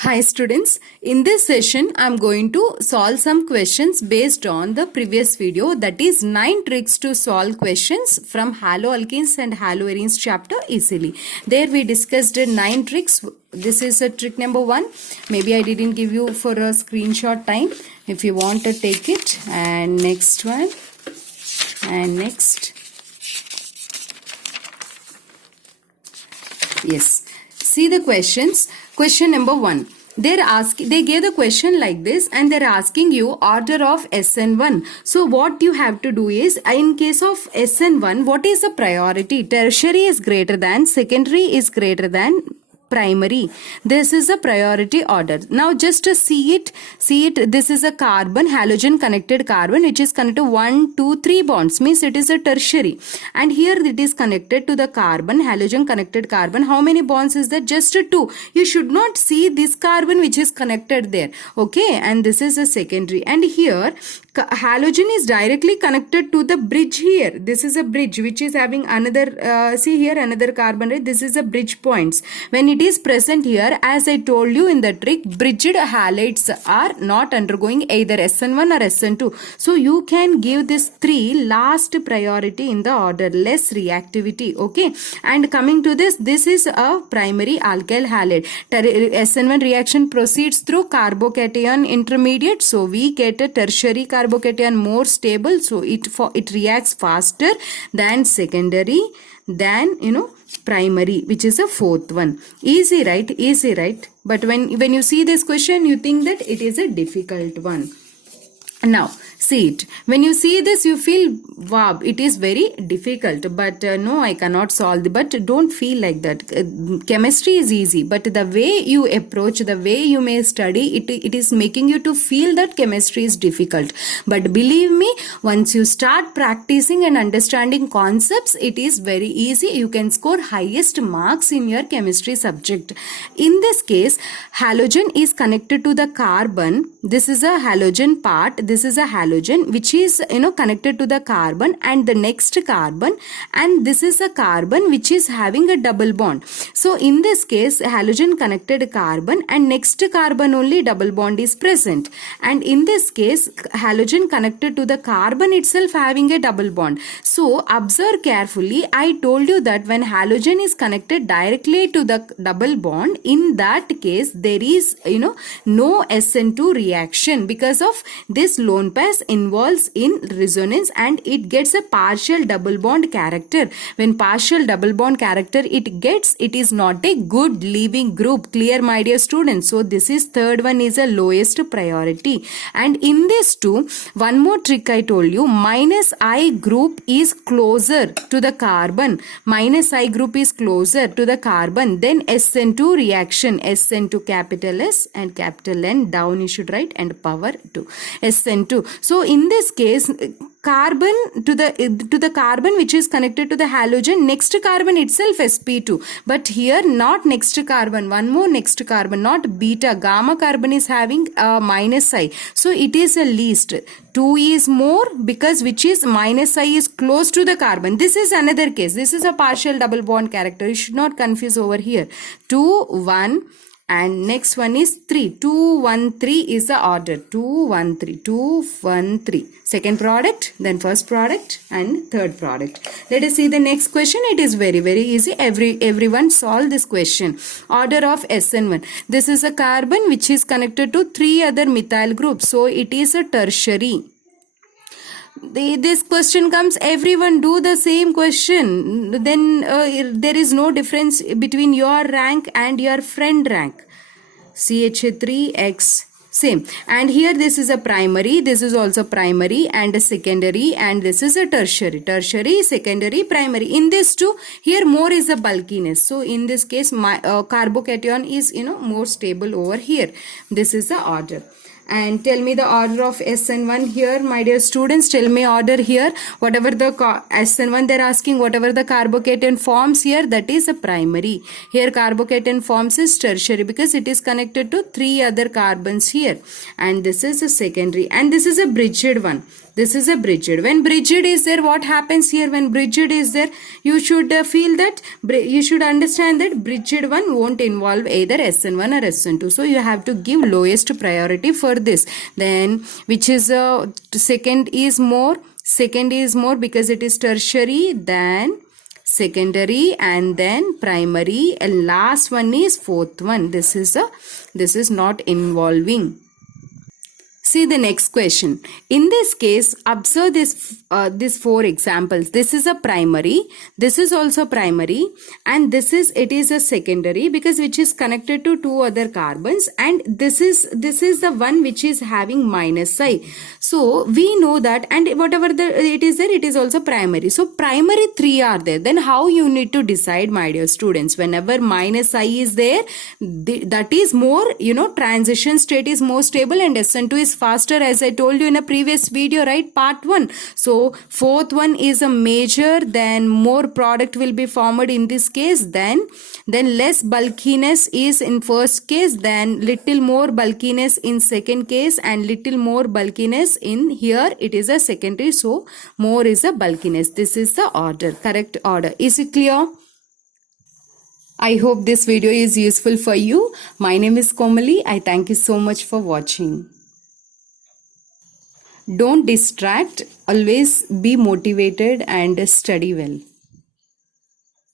Hi students, in this session I am going to solve some questions based on the previous video, that is 9 tricks to solve questions from haloalkenes and haloarenes chapter easily. There we discussed 9 tricks. This is a trick number 1. Maybe I didn't give you for a screenshot time. If you want to take it, and next one and next. Yes. See the questions. Question number 1. They gave the question like this and they're asking you order of SN1. So what you have to do is, in case of SN1, what is the priority? Tertiary is greater than, secondary is greater than primary. This is a priority order. Now just to see it, this is a carbon, halogen connected carbon, which is connected to 1, 2, 3 bonds, means it is a tertiary. And here it is connected to the carbon, halogen connected carbon. How many bonds is that? Just 2. You should not see this carbon which is connected there. Okay, and this is a secondary. And here halogen is directly connected to the bridge here. This is a bridge which is having another, see here another carbon, right? This is a bridge points. When it is present here, as I told you in the trick, bridged halides are not undergoing either SN1 or SN2. So you can give this 3 last priority in the order, less reactivity. Okay, and coming to this is a primary alkyl halide. SN1 reaction proceeds through carbocation intermediate, so we get a tertiary carbocation more stable, so it reacts faster than secondary, than primary, which is a fourth one. Easy, right? Easy, right? But when you see this question, you think that it is a difficult one. Now see it. When you see this, you feel wow, it is very difficult, but no, I cannot solve it. But don't feel like that. Chemistry is easy, but the way you approach, the way you may study, it is making you to feel that chemistry is difficult. But believe me, once you start practicing and understanding concepts, it is very easy. You can score highest marks in your chemistry subject. In this case, halogen is connected to the carbon. This is a halogen part. This is a halogen which is connected to the carbon and the next carbon, and this is a carbon which is having a double bond. So in this case, halogen connected carbon and next carbon only double bond is present, and in this case halogen connected to the carbon itself having a double bond. So observe carefully. I told you that when halogen is connected directly to the double bond, in that case there is no SN2 reaction, because of this lone pair involves in resonance and it gets a partial double bond character. When partial double bond character it gets, it is not a good leaving group. Clear, my dear students? So this is third one is a lowest priority. And in this too, one more trick I told you, minus I group is closer to the carbon. Minus I group is closer to the carbon. Then SN2 reaction, SN2 capital S and capital N, down you should write, and power 2, SN2. So in this case, carbon to the carbon which is connected to the halogen, next carbon itself sp2, but here not next carbon, one more next carbon, not beta, gamma carbon is having minus I, so it is a least. 2 is more, because which is minus I is close to the carbon. This is another case. This is a partial double bond character. You should not confuse over here. 2 1 and next one is 3. 2 1 3 is the order. 2 1 3, 2 1 3. Second product, then first product and third product. Let us see the next question. It is very easy. Everyone solve this question. Order of SN1. This is a carbon which is connected to 3 other methyl groups, so it is a tertiary. This question comes, everyone do the same question, then there is no difference between your rank and your friend rank. CH3X, same. And here this is a primary, this is also primary and a secondary, and this is a tertiary. Tertiary, secondary, primary. In this too, here more is a bulkiness. So in this case, my carbocation is more stable over here. This is the order. And tell me the order of SN1 here, my dear students. Tell me order here. Whatever the SN1 they're asking, whatever the carbocation forms here, that is a primary. Here carbocation forms is tertiary because it is connected to 3 other carbons here. And this is a secondary. And this is a bridged one. This is a bridged. When bridged is there, what happens here? When bridged is there, you should feel that, you should understand that bridged one won't involve either SN1 or SN2. So you have to give lowest priority for this. Then which is second is more because it is tertiary, then secondary, and then primary, and last one is fourth one. This is not involving. See the next question. In this case, observe these 4 examples. This is a primary, this is also primary, and it is a secondary because which is connected to 2 other carbons, and this is the one which is having minus I. So we know that, and whatever it is there, it is also primary. So primary 3 are there. Then how you need to decide, my dear students? Whenever minus I is there, that is more, transition state is more stable, and SN2 is faster, as I told you in a previous video, right? Part 1. So fourth one is a major, then more product will be formed in this case, then less bulkiness is in first case, then little more bulkiness in second case, and little more bulkiness in here, it is a secondary, so more is a bulkiness. This is the order, correct order. Is it clear? I hope this video is useful for you. My name is Komali. I thank you so much for watching. Don't distract, always be motivated and study well.